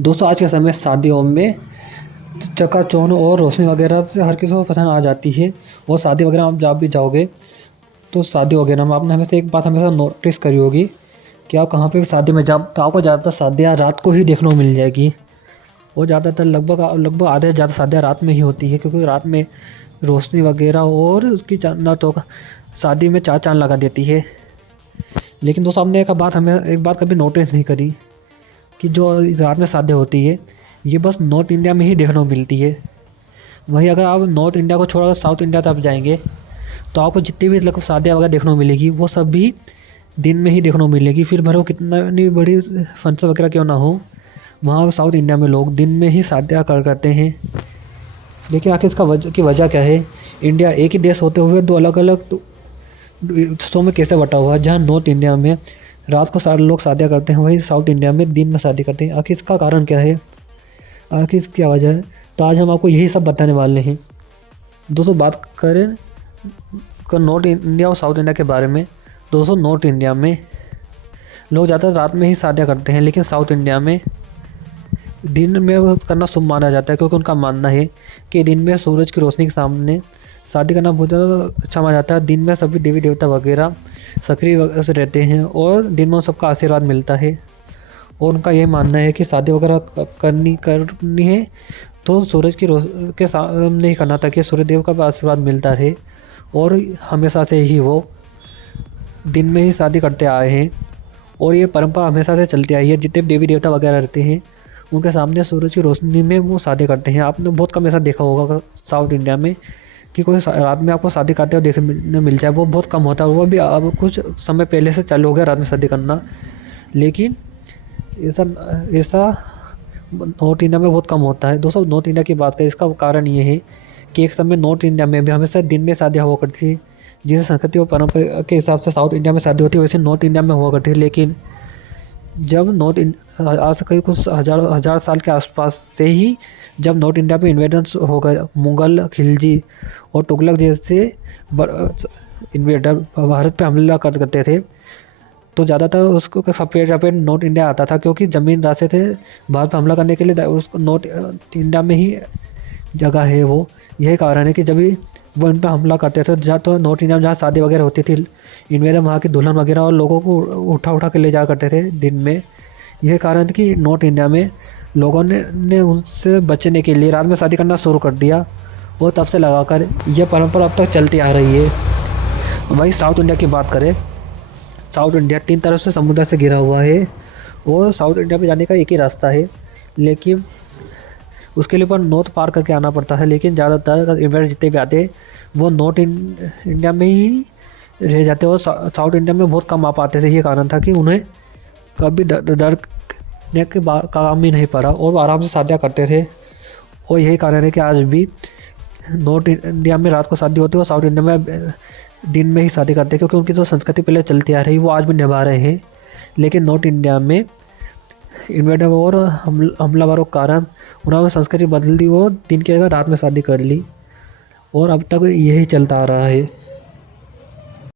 दोस्तों आज के समय शादियों में चकाचौंध और रोशनी वगैरह से हर किसी को पसंद आ जाती है। और शादी वगैरह आप जब भी जाओगे तो शादी वगैरह में आपने हमेशा एक बात हमेशा नोटिस करी होगी कि आप कहाँ पे भी शादी में जाओ तो आपको ज़्यादातर शादियाँ रात को ही देखने को मिल जाएगी। और ज़्यादातर लगभग लगभग आधे से ज़्यादा शादियाँ रात में ही होती है, क्योंकि रात में रोशनी वगैरह और उसकी चांदना तो शादी में चार चाँद लगा देती है। लेकिन दोस्तों आपने एक बात कभी नोटिस नहीं करी कि जो रात में शादी होती है ये बस नॉर्थ इंडिया में ही देखने को मिलती है। वहीं अगर आप नॉर्थ इंडिया को छोड़कर साउथ इंडिया तरफ जाएंगे तो आपको जितनी भी लगभग शादियाँ वगैरह देखने को मिलेगी वो सब भी दिन में ही देखने को मिलेगी। फिर भले वो कितना नहीं बड़ी फंक्शन वगैरह क्यों ना हो, वहाँ साउथ इंडिया में लोग दिन में ही शादियाँ करते हैं। देखिए आखिर इसका वजह क्या है। इंडिया एक ही देश होते हुए दो अलग अलग हिस्सों में कैसे बटा हुआ है, जहाँ नॉर्थ इंडिया में रात को सारे लोग शादियाँ करते हैं, वहीं साउथ इंडिया में दिन में शादी करते हैं। आखिर इसका कारण क्या है, आखिर इसकी क्या वजह है, तो आज हम आपको यही सब बताने वाले हैं। दोस्तों बात करें नॉर्थ इंडिया और साउथ इंडिया के बारे में। दोस्तों नॉर्थ इंडिया में लोग ज़्यादातर रात में ही शादियाँ करते हैं, लेकिन साउथ इंडिया में दिन में करना शुभ माना जाता है, क्योंकि उनका मानना है कि दिन में सूरज की रोशनी के सामने शादी करना बहुत ज़्यादा अच्छा माना जाता है। दिन में सभी देवी देवता वगैरह सक्रिय से रहते हैं और दिन में सबका आशीर्वाद मिलता है। और उनका ये मानना है कि शादी वगैरह करनी है तो सूरज की के सामने ही करना, ताकि सूर्यदेव का भी आशीर्वाद मिलता रहे। और हमेशा से ही वो दिन में ही शादी करते आए हैं और ये परंपरा हमेशा से चलती आई है। जितने देवी देवता वगैरह रहते हैं उनके सामने सूरज की रोशनी में वो शादी करते हैं। आपने बहुत कम ऐसा देखा होगा साउथ इंडिया में कि कोई रात में आपको शादी करते हुए देखने मिल जाए, वो बहुत कम होता है। वो भी अब कुछ समय पहले से चालू हो गया रात में शादी करना, लेकिन ऐसा ऐसा नॉर्थ इंडिया में बहुत कम होता है। दोस्तों नॉर्थ इंडिया की बात करें, इसका कारण ये है कि एक समय नॉर्थ इंडिया में भी हमेशा दिन में शादियाँ हुआ करती थी। जिस संस्कृति और परंपरा के हिसाब से साउथ इंडिया में शादी होती है वैसे नॉर्थ इंडिया में हुआ करती है। लेकिन जब आज से कई कुछ हज़ार साल के आसपास से ही जब नॉर्थ इंडिया पे इन्वेडर्स हो गए, मुगल, खिलजी और तुगलक जैसे इन्वेडर भारत पे हमला करते थे, तो ज़्यादातर उसको सपेट नॉर्थ इंडिया आता था, क्योंकि ज़मीन रास्ते थे भारत पर हमला करने के लिए। उसको नॉर्थ इंडिया में ही जगह है वो। यही कारण है कि जब भी वो इन पर हमला करते थे, जहाँ तो नॉर्थ इंडिया में जहाँ शादी वगैरह होती थी, इन्वेडर वहाँ की दुल्हन वगैरह और लोगों को उठा के ले जाया करते थे दिन में। यह कारण था कि नॉर्थ इंडिया में लोगों ने उनसे बचने के लिए रात में शादी करना शुरू कर दिया और तब से लगाकर यह परंपरा अब तक चलती आ रही है। वही साउथ इंडिया की बात करें, साउथ इंडिया 3 तरफ से समुद्र से घिरा हुआ है और साउथ इंडिया में जाने का एक ही रास्ता है, लेकिन उसके लिए पर नॉर्थ पार करके आना पड़ता है। लेकिन ज़्यादातर इन्वेस्टर जितने भी आते हैं वो नॉर्थ इंडिया में ही रह जाते और साउथ इंडिया में बहुत कम आ पाते थे। ये कारण था कि उन्हें कभी डरने के काम ही नहीं पड़ा और आराम से शादियाँ करते थे। और यही कारण है कि आज भी नॉर्थ इंडिया में रात को शादी होती है और साउथ इंडिया में दिन में ही शादी करते हैं, क्योंकि उनकी जो संस्कृति पहले चलती आ रही वो आज भी निभा रहे हैं। लेकिन नॉर्थ इंडिया में इन्वेडर और हमलावरों के कारण उन्होंने संस्कृति बदल दी और दिन की जगह रात में शादी कर ली और अब तक यही चलता आ रहा है।